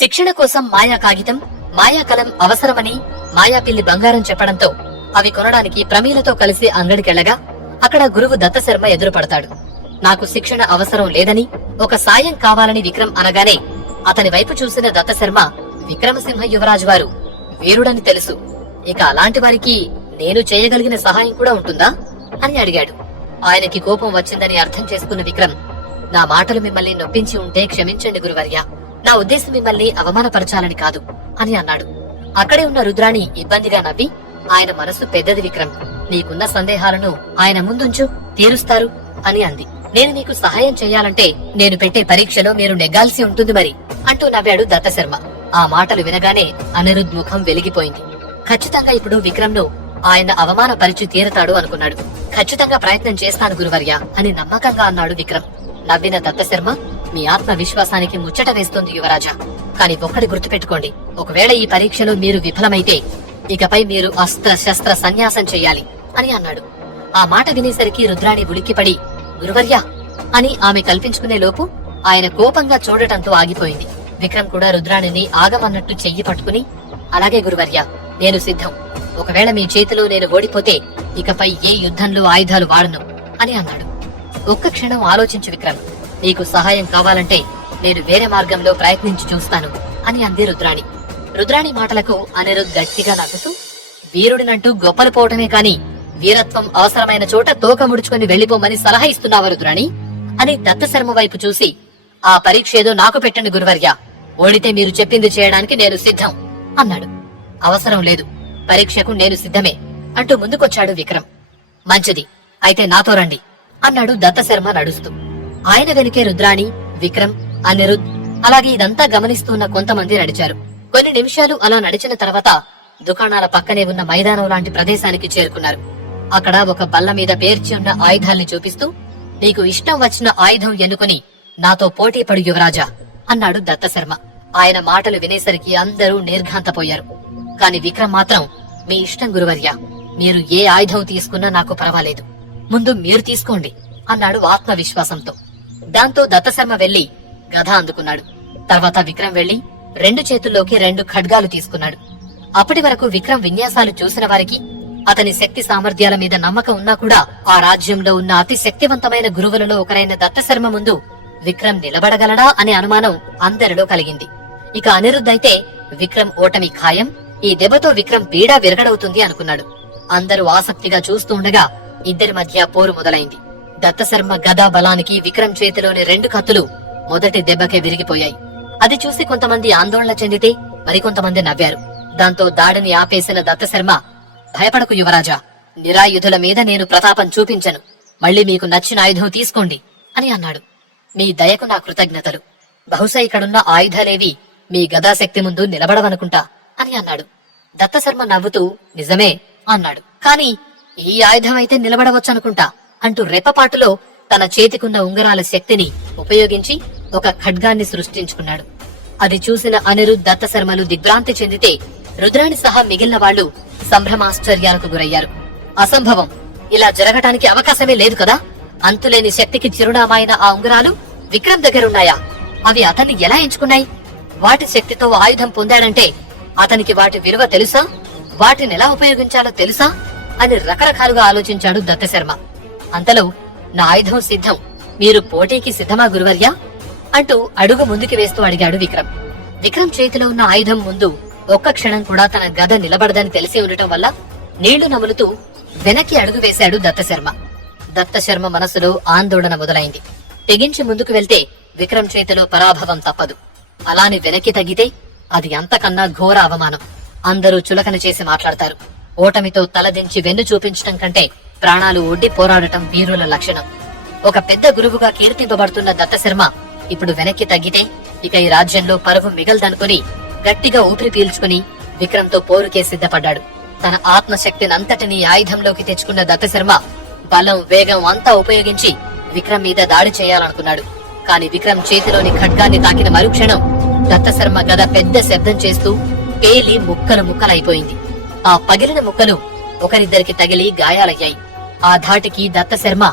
శిక్షణ కోసం మాయా కాగితం మాయా కలం అవసరమని మాయాపిల్లి బంగారం చెప్పడంతో అవి కొనడానికి ప్రమీలతో కలిసి అంగడికెళ్ళగా అక్కడ గురువు దత్తశర్మ ఎదురుపడతాడు. నాకు శిక్షణ అవసరం లేదని ఒక సాయం కావాలని విక్రమ్ అనగానే అతని వైపు చూసిన దత్తశర్మ విక్రమసింహ యువరాజు వారు వీరుడని తెలుసు. ఇక అలాంటి వారికి నేను చేయగలిగిన సహాయం కూడా ఉంటుందా? అని అడిగాడు. ఆయనకి కోపం వచ్చిందని అర్థం చేసుకున్న విక్రమ్ నా మాటలు మిమ్మల్ని నొప్పించి ఉంటే క్షమించండి గురువర్య. నా ఉద్దేశం మిమ్మల్ని అవమానపరచాలని కాదు అని అన్నాడు. అక్కడే ఉన్న రుద్రాణి ఇబ్బందిగా నవ్వి ఆయన మనసు పెద్దది విక్రమ్. నీకున్న సందేహాలను ఆయన ముందుంచు తీరుస్తారు అని అంది. నేను నీకు సహాయం చేయాలంటే నేను పెట్టే పరీక్షలో మీరు నెగ్గాల్సి ఉంటుంది మరి అంటూ నవ్వాడు దత్తశర్మ. ఆ మాటలు వినగానే అనిరుద్ ముఖం వెలిగిపోయింది. ఖచ్చితంగా ఇప్పుడు విక్రమ్ను ఆయన అవమానపరిచి తీరతాడు అనుకున్నాడు. ఖచ్చితంగా ప్రయత్నం చేస్తాను గురువర్య అని నమ్మకంగా అన్నాడు విక్రమ్. నవ్విన దత్తశర్మ మీ ఆత్మవిశ్వాసానికి ముచ్చట వేస్తోంది యువరాజా. కానీ ఒక్కటి గుర్తుపెట్టుకోండి ఒకవేళ ఈ పరీక్షలో మీరు విఫలమైతే ఇకపై మీరు అస్త్ర శస్త్ర సన్యాసం చెయ్యాలి అని అన్నాడు. ఆ మాట వినేసరికి రుద్రాణి ఉలిక్కిపడి గురువర్య అని ఆమె కల్పించుకునే లోపు ఆయన కోపంగా చూడటంతో ఆగిపోయింది. విక్రమ్ కూడా రుద్రాణిని ఆగమన్నట్టు చెయ్యి పట్టుకుని అలాగే గురువర్య నేను సిద్ధం. ఒకవేళ మీ చేతిలో నేను ఓడిపోతే ఇకపై ఏ యుద్ధంలో ఆయుధాలు వాడను అని అన్నాడు. ఒక్క క్షణం ఆలోచించు విక్రమ్. నీకు సహాయం కావాలంటే నేను వేరే మార్గంలో ప్రయత్నించి చూస్తాను అని అంది రుద్రాణి. రుద్రాణి మాటలకు అనిరుద్ గట్టిగా నవ్వుతూ వీరుడినంటూ గొప్పలు పోవటమే కాని వీరత్వం అవసరమైన చోట తోక ముడుచుకొని వెళ్ళిపోమని సలహా ఇస్తున్నావా రుద్రాణి? అని దత్తశర్మ వైపు చూసి ఆ పరీక్ష ఏదో నాకు పెట్టండి గురువర్య. ఓడితే మీరు చెప్పింది చేయడానికి నేను సిద్ధం అన్నాడు. అవసరం లేదు. పరీక్షకు నేను సిద్ధమే అంటూ ముందుకొచ్చాడు విక్రమ్. మంచిది. అయితే నాతో రండి అన్నాడు దత్తశర్మ నడుస్తూ. ఆయన వెనుకే రుద్రాణి విక్రమ్ అనిరుద్ అలాగే ఇదంతా గమనిస్తున్న కొంతమంది నడిచారు. కొన్ని నిమిషాలు అలా నడిచిన తర్వాత దుకాణాల పక్కనే ఉన్న మైదానం లాంటి ప్రదేశానికి చేరుకున్నారు. అక్కడ ఒక బల్ల మీద పేర్చి ఉన్న ఆయుధాల్ని చూపిస్తూ నీకు ఇష్టం వచ్చిన ఆయుధం ఎన్నుకుని నాతో పోటీ పడు యువరాజా అన్నాడు దత్తశర్మ. ఆయన మాటలు వినేసరికి అందరూ నిర్ఘాంతపోయారు. కాని విక్రమ్ మాత్రం మీ ఇష్టం గురువర్య. మీరు ఏ ఆయుధం తీసుకున్నా నాకు పర్వాలేదు. ముందు మీరు తీసుకోండి అన్నాడు ఆత్మవిశ్వాసంతో. దాంతో దత్తశర్మ వెళ్ళి గధ అందుకున్నాడు. తర్వాత విక్రమ్ వెళ్ళి రెండు చేతుల్లోకి రెండు ఖడ్గాలు తీసుకున్నాడు. అప్పటి వరకు విక్రమ్ విన్యాసాలు చూసిన వారికి అతని శక్తి సామర్థ్యాల మీద నమ్మకం ఉన్నా కూడా ఆ రాజ్యంలో ఉన్న అతి శక్తివంతమైన గురువులలో ఒకరైన దత్తశర్మ ముందు విక్రమ్ నిలబడగలడా అనే అనుమానం అందరిలో కలిగింది. ఇక అనిరుద్ధ్ అయితే విక్రమ్ ఓటమి ఖాయం ఈ దెబ్బతో విక్రమ్ పీడా విరగడవుతుంది అనుకున్నాడు. అందరూ ఆసక్తిగా చూస్తూ ఉండగా ఇద్దరి మధ్య పోరు మొదలైంది. దత్తశర్మ గదా బలానికి విక్రమ్ చేతిలోని రెండు కత్తులు మొదటి దెబ్బకే విరిగిపోయాయి. అది చూసి కొంతమంది ఆందోళన చెందితే మరికొంతమంది నవ్వారు. దాంతో దాడిని ఆపేసిన దత్తశర్మ భయపడకు యువరాజా నిరాయుధుల మీద నేను ప్రతాపం చూపించను. మళ్ళీ మీకు నచ్చిన ఆయుధం తీసుకోండి అని అన్నాడు. మీ దయకు నా కృతజ్ఞతలు. బహుశా ఇక్కడున్న ఆయుధాలేవి మీ గదాశక్తి ముందు నిలబడవనుకుంటా అని అన్నాడు. దత్తశర్మ నవ్వుతూ నిజమే అన్నాడు. కాని ఈ ఆయుధం అయితే నిలబడవచ్చనుకుంటా. అంటూ రెప్పపాటులో తన చేతికున్న ఉంగరాల శక్తిని ఉపయోగించి ఒక ఖడ్గాన్ని సృష్టించుకున్నాడు. అది చూసిన అనిరుద్ దత్తశర్మలు దిగ్భ్రాంతి చెందితే రుద్రాణి సహా మిగిలిన వాళ్ళు సంభ్రమాశ్చర్యాలకు గురయ్యారు. అసంభవం. ఇలా జరగటానికి అవకాశమే లేదు కదా? అంతులేని శక్తికి చిరునామాయిన ఆ ఉంగరాలు విక్రమ్ దగ్గరున్నాయా? అవి అతన్ని ఎలా ఎంచుకున్నాయి? వాటి శక్తితో ఆయుధం పొందాడంటే అతనికి వాటి విలువ తెలుసా? వాటిని ఎలా ఉపయోగించాలో తెలుసా? అని రకరకాలుగా ఆలోచించాడు దత్తశర్మ. అంతలో నా ఆయుధం సిద్ధం. మీరు పోటీకి సిద్ధమా గురువర్యా? అంటూ అడుగు ముందుకు వేస్తూ అడిగాడు విక్రమ్. విక్రమ్ చేతిలో ఉన్న ఆయుధం ముందు ఒక్క క్షణం కూడా తన గద నిలబడదని తెలిసి ఉండటం వల్ల నీళ్ళు నములుతూ వెనక్కి అడుగు వేశాడు దత్తశర్మ. దత్తశర్మ మనసులో ఆందోళన మొదలైంది. తెగించి ముందుకు వెళ్తే విక్రమ్ చేతిలో పరాభవం తప్పదు. అలాని వెనక్కి తగ్గితే అది అంతకన్నా ఘోర అవమానం. అందరూ చులకన చేసి మాట్లాడతారు. ఓటమితో తలదించి వెన్ను చూపించటం కంటే ప్రాణాలు ఒడ్డి పోరాడటం వీరుల లక్షణం. ఒక పెద్ద గురువుగా కీర్తింపబడుతున్న దత్తశర్మ ఇప్పుడు వెనక్కి తగ్గితే ఇక ఈ రాజ్యంలో పరువు మిగలదనుకుని గట్టిగా ఊపిరి పీల్చుకుని విక్రమ్తో పోరుకే సిద్ధపడ్డాడు. తన ఆత్మశక్తినంతటిని ఆయుధంలోకి తెచ్చుకున్న దత్తశర్మ బలం వేగం అంతా ఉపయోగించి విక్రమ్ మీద దాడి చేయాలనుకున్నాడు. కాని విక్రమ్ చేతిలోని ఖడ్గాన్ని తాకిన మరుక్షణం దత్తశర్మ గద పెద్ద శబ్దం చేస్తూ పేలి ముక్కలు ముక్కలైపోయింది. ఆ పగిలిన ముక్కలు ఒకరిద్దరికి తగిలి గాయాలయ్యాయి. ఆ ధాటికి దత్తశర్మ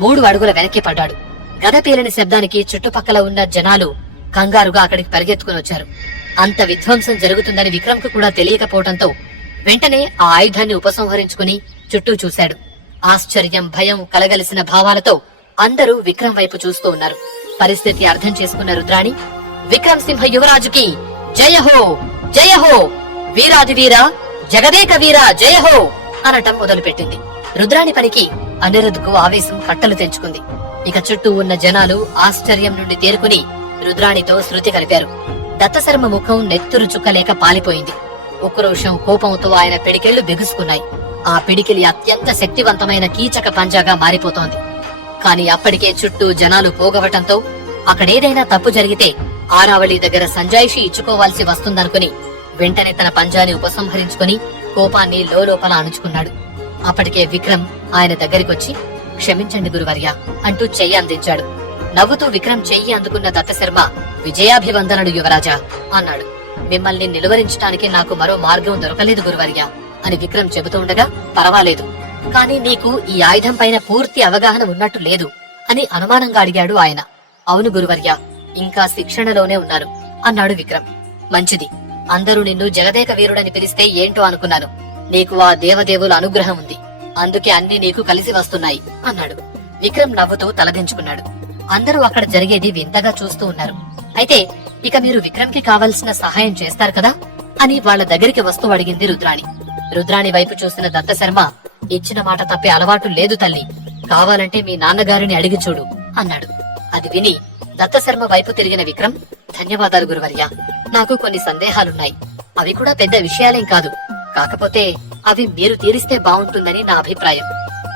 మూడు అడుగుల వెనక్కి పడ్డాడు. గద పేలిన శబ్దానికి చుట్టుపక్కల ఉన్న జనాలు కంగారుగా అక్కడికి పరిగెత్తుకుని వచ్చారు. అంత విధ్వంసం జరుగుతుందని విక్రమ్కు కూడా తెలియకపోవడంతో వెంటనే ఆ ఆయుధాన్ని ఉపసంహరించుకుని చుట్టూ చూశాడు. ఆశ్చర్యం భయం కలగలిసిన భావాలతో అందరూ విక్రమ్ వైపు చూస్తూ ఉన్నారు. పరిస్థితి అర్థం చేసుకున్న రుద్రాణి విక్రమ్ సింహ యువరాజుకి జయహో జయహో వీరాది వీరా జగదేక వీరా జయహో అనటం మొదలుపెట్టింది. రుద్రాణి పనికి అనిరుద్కు ఆవేశం కట్టలు తెంచుకుంది. ఇక చుట్టూ ఉన్న జనాలు ఆశ్చర్యం నుండి తేరుకుని రుద్రాణితో శృతి కలిపారు. దత్తశర్మ ముఖం నెత్తురు చుక్కలేక పాలిపోయింది. ఉక్రోషం కోపంతో ఆయన పిడికెళ్ళు బిగుసుకున్నాయి. ఆ పిడికిలి అత్యంత శక్తివంతమైన కీచక పంజాగా మారిపోతోంది. కాని అప్పటికే చుట్టూ జనాలు పోగవటంతో అక్కడేదైనా తప్పు జరిగితే ఆరావళి దగ్గర సంజాయిషి ఇచ్చుకోవాల్సి వస్తుందనుకుని వెంటనే తన పంజాని ఉపసంహరించుకుని కోపాన్ని లోలోపల అణుచుకున్నాడు. అప్పటికే విక్రమ్ ఆయన దగ్గరికొచ్చి క్షమించండి గురువర్య అంటూ చెయ్యి అందించాడు. నవ్వుతూ విక్రమ్ చెయ్యి అందుకున్న దత్తశర్మ విజయాభివందనలు యువరాజా అన్నాడు. మిమ్మల్ని నిలువరించడానికి నాకు మరో మార్గం దొరకలేదు గురువర్య అని విక్రమ్ చెబుతూ ఉండగా పర్వాలేదు కానీ నీకు ఈ ఆయుధం పైన పూర్తి అవగాహన ఉన్నట్టు లేదు అని అనుమానంగా అడిగాడు ఆయన. అవును గురువర్య ఇంకా శిక్షణలోనే ఉన్నారు అన్నాడు విక్రమ్. మంచిది అందరూ నిన్ను జగదేక వీరుడని పిలిస్తే ఏంటో అనుకున్నాను. నీకు ఆ దేవదేవుల అనుగ్రహం ఉంది. అందుకే అన్ని నీకు కలిసి వస్తున్నాయి అన్నాడు. విక్రమ్ నవ్వుతూ తలదించుకున్నాడు అందరూ అక్కడ జరిగేది వింతగా చూస్తూ ఉన్నారు. అయితే ఇక మీరు విక్రమ్కి కావలసిన సహాయం చేస్తారు కదా? అని వాళ్ళ దగ్గరికి వస్తూ అడిగింది రుద్రాణి. రుద్రాణి వైపు చూసిన దత్తశర్మ ఇచ్చిన మాట తప్పే అలవాటు లేదు తల్లి. కావాలంటే మీ నాన్నగారిని అడిగి చూడు అన్నాడు. అది విని దత్తశర్మ వైపు తిరిగిన విక్రమ్ ధన్యవాదాలు గురువర్య. నాకు కొన్ని సందేహాలున్నాయి. అవి కూడా పెద్ద విషయాలేం కాదు. కాకపోతే అవి మీరు తీరిస్తే బాగుంటుందని నా అభిప్రాయం.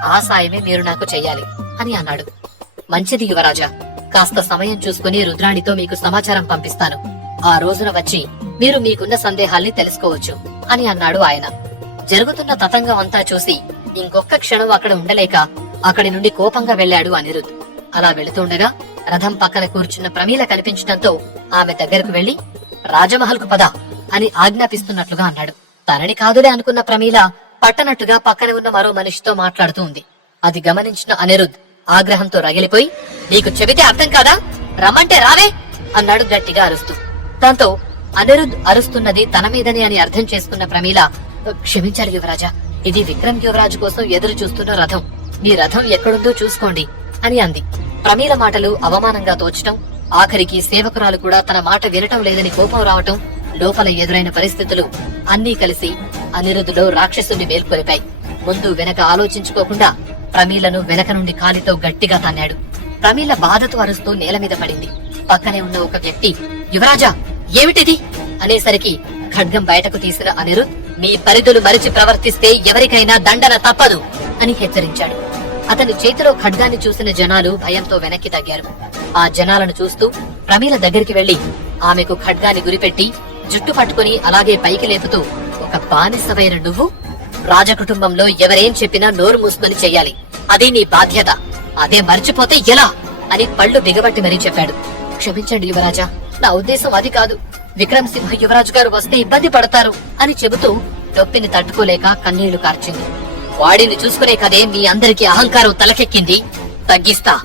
ఆ సాయమే మీరు నాకు చెయ్యాలి అని అన్నాడు. మంచిది యువరాజా. కాస్త సమయం చూసుకుని రుద్రాణితో మీకు సమాచారం పంపిస్తాను. ఆ రోజున వచ్చి మీరు మీకున్న సందేహాల్ని తెలుసుకోవచ్చు అని అన్నాడు ఆయన. జరుగుతున్న తతంగం అంతా చూసి ఇంకొక్క క్షణం అక్కడ ఉండలేక అక్కడి నుండి కోపంగా వెళ్ళాడు అనిరుద్. అలా వెళుతుండగా రథం పక్కన కూర్చున్న ప్రమీల కనిపించడంతో ఆమె దగ్గరకు వెళ్ళి రాజమహల్కు పద అని ఆజ్ఞాపిస్తున్నట్లుగా అన్నాడు. తనని కాదులే అనుకున్న ప్రమీల పట్టనట్టుగా పక్కన ఉన్న మరో మనిషితో మాట్లాడుతూ ఉంది. అది గమనించిన అనిరుద్ ఆగ్రహంతో రగిలిపోయి నీకు చెబితే అర్థం కాదా? రమ్మంటే రావే! అన్నాడు గట్టిగా అరుస్తూ. దాంతో అనిరుద్ అరుస్తున్నది తన మీదనే అని అర్థం చేసుకున్న ప్రమీల క్షమించాలి యువరాజా ఇది విక్రమ్ యువరాజు కోసం ఎదురు చూస్తున్న రథం. మీ రథం ఎక్కడుందో చూసుకోండి అని అంది. ప్రమీల మాటలు అవమానంగా తోచటం ఆఖరికి సేవకురాలు కూడా తన మాట వినటం లేదని కోపం రావటం లోపల ఎదురైన పరిస్థితులు అన్నీ కలిసి అనిరుధులో రాక్షసుని మేల్కొలిపాయి. ముందు వెనక ఆలోచించుకోకుండా ప్రమీలను వెనక నుండి కాలితో గట్టిగా తన్నాడు. ప్రమీల బాధతో అరుస్తూ నేల మీద పడింది. పక్కనే ఉన్న ఒక వ్యక్తి యువరాజా ఏమిటిది? అనేసరికి ఖడ్గం బయటకు తీసిన అనిరుద్ మీ పరిధులు మరిచి ప్రవర్తిస్తే ఎవరికైనా దండన తప్పదు అని హెచ్చరించాడు. అతని చేతిలో ఖడ్గాన్ని చూసిన జనాలు భయంతో వెనక్కి తగ్గారు. ఆ జనాలను చూస్తూ ప్రమీల దగ్గరికి వెళ్ళి ఆమెకు ఖడ్గాన్ని గురిపెట్టి జుట్టు పట్టుకుని అలాగే పైకి లేపుతూ ఒక బానిసవైన నువ్వు రాజకుటుంబంలో ఎవరేం చెప్పినా నోరు మూసుకొని చెయ్యాలి. అది నీ బాధ్యత. అదే మర్చిపోతే ఎలా? అని పళ్ళు బిగబట్టి మరీ చెప్పాడు. క్షమించండి యువరాజా నా ఉద్దేశం అది కాదు. విక్రమ్ సింహ యువరాజు గారు వస్తే ఇబ్బంది పడతారు అని చెబుతూ నొప్పిని తట్టుకోలేక కన్నీళ్ళు కార్చింది. వాడిని చూసుకునే కదే మీ అందరికి అహంకారం తలకెక్కింది. తగ్గిస్తా.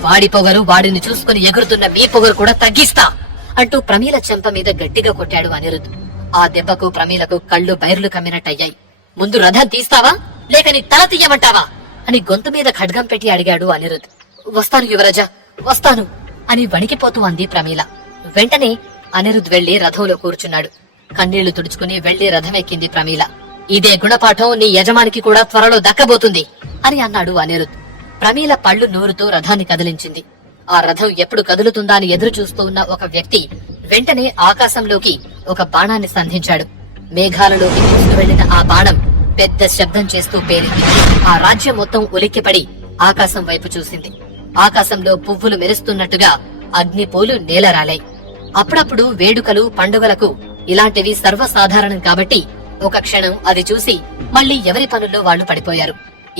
వాడి పొగరు వాడిని చూసుకుని ఎగురుతున్న మీ పొగరు కూడా తగ్గిస్తా. అంటూ ప్రమీల చెంప మీద గట్టిగా కొట్టాడు అనిరుద్. ఆ దెబ్బకు ప్రమీలకు కళ్ళు బైర్లు కమ్మినట్టయ్యాయి. ముందు రథం తీస్తావా? లేక నీ తల తీయమంటావా అని గొంతు మీద ఖడ్గం పెట్టి అడిగాడు అనిరుద్. వస్తాను యువరాజా వస్తాను అని వణికిపోతూ అంది ప్రమీల. వెంటనే అనిరుద్ వెళ్ళి రథంలో కూర్చున్నాడు. కన్నీళ్ళు తుడుచుకుని వెళ్ళి రథమెక్కింది ప్రమీల. ఇదే గుణపాఠం నీ యజమానికి కూడా త్వరలో దక్కబోతుంది అని అన్నాడు అనిరుద్. ప్రమీల పళ్ళు నూరుతూ రథాన్ని కదిలించింది. ఆ రథం ఎప్పుడు కదులుతుందా అని ఎదురు చూస్తూ ఉన్న ఒక వ్యక్తి వెంటనే ఆకాశంలోకి ఒక బాణాన్ని సంధించాడు. మేఘాలలోకి తీసుకువెళ్ళిన ఆ బాణం పెద్ద శబ్దం చేస్తూ పేలింది. ఆ రాజ్యం మొత్తం ఉలిక్కిపడి ఆకాశం వైపు చూసింది. ఆకాశంలో పువ్వులు మెరుస్తున్నట్టుగా అగ్నిపూలు నేలరాలాయి. అప్పుడప్పుడు వేడుకలు పండుగలకు ఇలాంటివి సర్వసాధారణం కాబట్టి ఒక క్షణం అది చూసి మళ్ళీ ఎవరి పనుల్లో వాళ్ళు పడిపోయారు.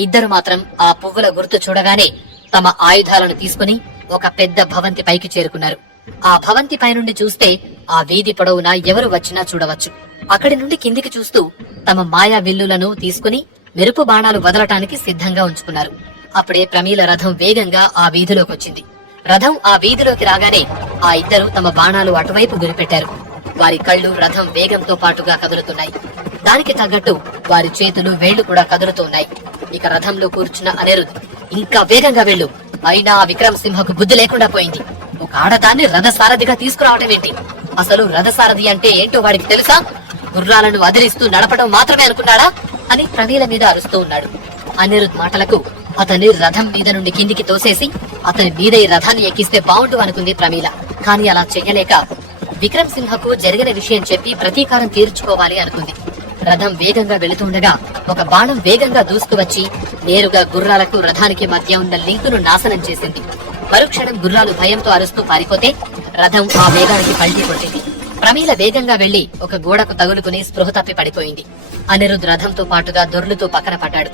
ఇద్దరు మాత్రం ఆ పువ్వుల గుర్తు చూడగానే తమ ఆయుధాలను తీసుకుని ఒక పెద్ద భవంతి పైకి చేరుకున్నారు. ఆ భవంతి పైనుండి చూస్తే ఆ వీధి పొడవునా ఎవరు వచ్చినా చూడవచ్చు. అక్కడి నుండి కిందికి చూస్తూ తమ మాయా విల్లులను తీసుకుని మెరుపు బాణాలు వదలటానికి సిద్ధంగా ఉంచుకున్నారు. అప్పుడే ప్రమీల రథం వేగంగా ఆ వీధిలోకి వచ్చింది రథం ఆ వీధిలోకి రాగానే ఆ ఇద్దరు తమ బాణాలు అటువైపు గురిపెట్టారు. వారి కళ్ళు రథం వేగంతో పాటుగా కదులుతున్నాయి. దానికి తగ్గట్టు వారి చేతులు వేళ్ళు కూడా కదులుతూ ఉన్నాయి. ఇక రథంలో కూర్చున్న అనిరుద్ ఇంకా వేగంగా వెళ్ళు. అయినా ఆ విక్రమ్ సింహకు బుద్ధి లేకుండా పోయింది. ఒక ఆడదాన్ని రథసారథిగా తీసుకురావటం ఏంటి? అసలు రథసారథి అంటే ఏంటో వాడికి తెలుసా? గుర్రాలను వదిలిస్తూ నడపడం మాత్రమే అనుకున్నాడా? అని ప్రమీల మీద అరుస్తూ ఉన్నాడు. అనిరుద్ మాటలకు అతని రథం మీద నుండి కిందికి తోసేసి అతని మీద ఈ రథాన్ని ఎక్కిస్తే బాగుండు అనుకుంది ప్రమీల. కానీ అలా చెయ్యలేక విక్రమ్ సింహకు జరిగిన విషయం చెప్పి ప్రతీకారం తీర్చుకోవాలి అనుకుంది. రథం వేగంగా వెళుతుండగా ఒక బాణం వేగంగా దూసుకువచ్చి నేరుగా గుర్రాలకు రథానికి మధ్య ఉన్న లింకును నాశనం చేసింది. మరుక్షణం గుర్రాలు భయంతో అరుస్తూ పారిపోతే రథం ఆ వేగానికి పల్టీ కొట్టింది. ప్రమీల వేగంగా వెళ్ళి ఒక గోడకు తగులుకుని స్పృహ తప్పి పడిపోయింది. అనిరుద్ రథంతో పాటుగా దొర్లుతూ పక్కన పడ్డాడు.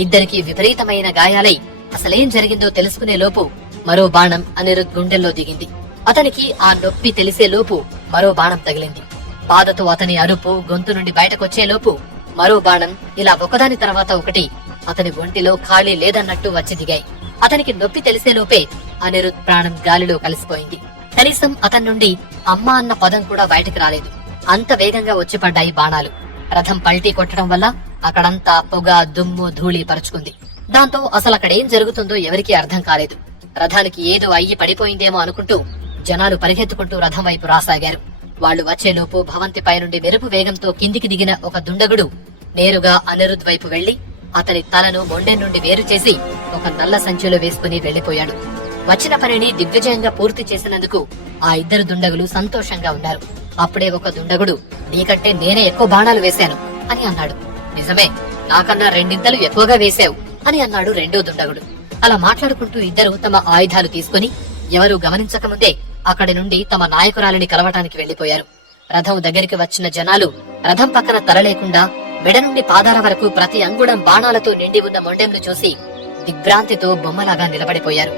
ఇద్దరికి విపరీతమైన గాయాలై అసలేం జరిగిందో తెలుసుకునే లోపు మరో బాణం అనిరుద్ గుండెల్లో దిగింది. అతనికి ఆ నొప్పి తెలిసే లోపు మరో బాణం తగిలింది. బాధతో అతని అరుపు గొంతు నుండి బయటకొచ్చేలోపు మరో బాణం ఇలా ఒకదాని తర్వాత ఒకటి అతని ఒంటిలో ఖాళీ లేదన్నట్టు వచ్చి దిగాయి. అతనికి నొప్పి తెలిసే లోపే అనిరుద్ ప్రాణం గాలిలో కలిసిపోయింది. కనీసం అతని నుండి అమ్మ అన్న పదం కూడా బయటకు రాలేదు. అంత వేగంగా వచ్చి పడ్డాయి బాణాలు. రథం పల్టీ కొట్టడం వల్ల అక్కడంతా పొగ దుమ్ము ధూళి పరుచుకుంది. దాంతో అసలు అక్కడేం జరుగుతుందో ఎవరికీ అర్థం కాలేదు. రథానికి ఏదో అయ్యి పడిపోయిందేమో అనుకుంటూ జనాలు పరిగెత్తుకుంటూ రథం వైపు రాసాగారు. వాళ్ళు వచ్చేలోపు భవంతిపై నుండి మెరుపు వేగంతో కిందికి దిగిన ఒక దుండగుడు నేరుగా అనిరుద్ వైపు వెళ్ళి అతని తలను మొండె నుండి వేరు చేసి ఒక నల్ల సంచిలో వేసుకుని వెళ్ళిపోయాడు వచ్చిన పనిని దిగ్విజయంగా పూర్తి చేసినందుకు ఆ ఇద్దరు దుండగులు సంతోషంగా ఉన్నారు. అప్పుడే ఒక దుండగుడు నీకంటే నేనే ఎక్కువ బాణాలు వేశాను అని అన్నాడు. నిజమే నాకన్నా రెండింతలు ఎక్కువగా వేశావు అని అన్నాడు రెండో దుండగుడు. అలా మాట్లాడుకుంటూ ఇద్దరు తమ ఆయుధాలు తీసుకుని ఎవరూ గమనించకముందే అక్కడి నుండి తమ నాయకురాలిని కలవటానికి వెళ్ళిపోయారు రథం దగ్గరికి వచ్చిన జనాలు రథం పక్కన తరలేకుండా మెడ నుండి పాదాల వరకు ప్రతి అంగుళం బాణాలతో నిండి ఉన్న మొండెంను చూసి దిగ్భ్రాంతితో బొమ్మలాగా నిలబడిపోయారు.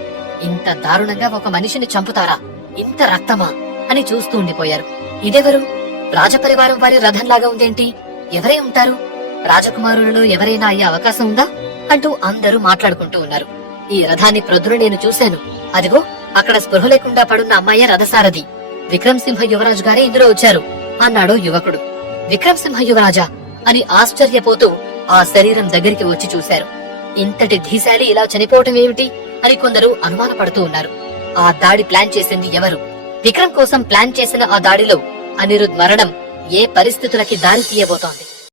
ఇంత దారుణంగా ఒక మనిషిని చంపుతారా? ఇంత రక్తమా? అని చూస్తూ ఉండిపోయారు. ఇదెవరు? రాజపరివారం వారి రథంలాగా ఉందేంటి? ఎవరై ఉంటారు? రాజకుమారులలో ఎవరైనా అయ్యే అవకాశం ఉందా? అంటూ అందరూ మాట్లాడుకుంటూ ఉన్నారు. ఈ రథాన్ని ప్రొద్దున నేను చూశాను. అదిగో అక్కడ స్పృహ లేకుండా పడున్న అమ్మాయి రథసారథి. విక్రమ్ సింహ యువరాజు గారే ఇందులో వచ్చారు. అన్నాడు యువకుడు. విక్రమ్ సింహ యువరాజా అని ఆశ్చర్యపోతూ ఆ శరీరం దగ్గరికి వచ్చి చూశారు. ఇంతటి ధీశాలి ఇలా చనిపోవటం ఏమిటి? అని కొందరు అనుమానపడుతూ ఉన్నారు. ఆ దాడి ప్లాన్ చేసింది ఎవరు? విక్రమ్ కోసం ప్లాన్ చేసిన ఆ దాడిలో అనిరుద్ మరణం ఏ పరిస్థితులకి దారి తీయబోతోంది?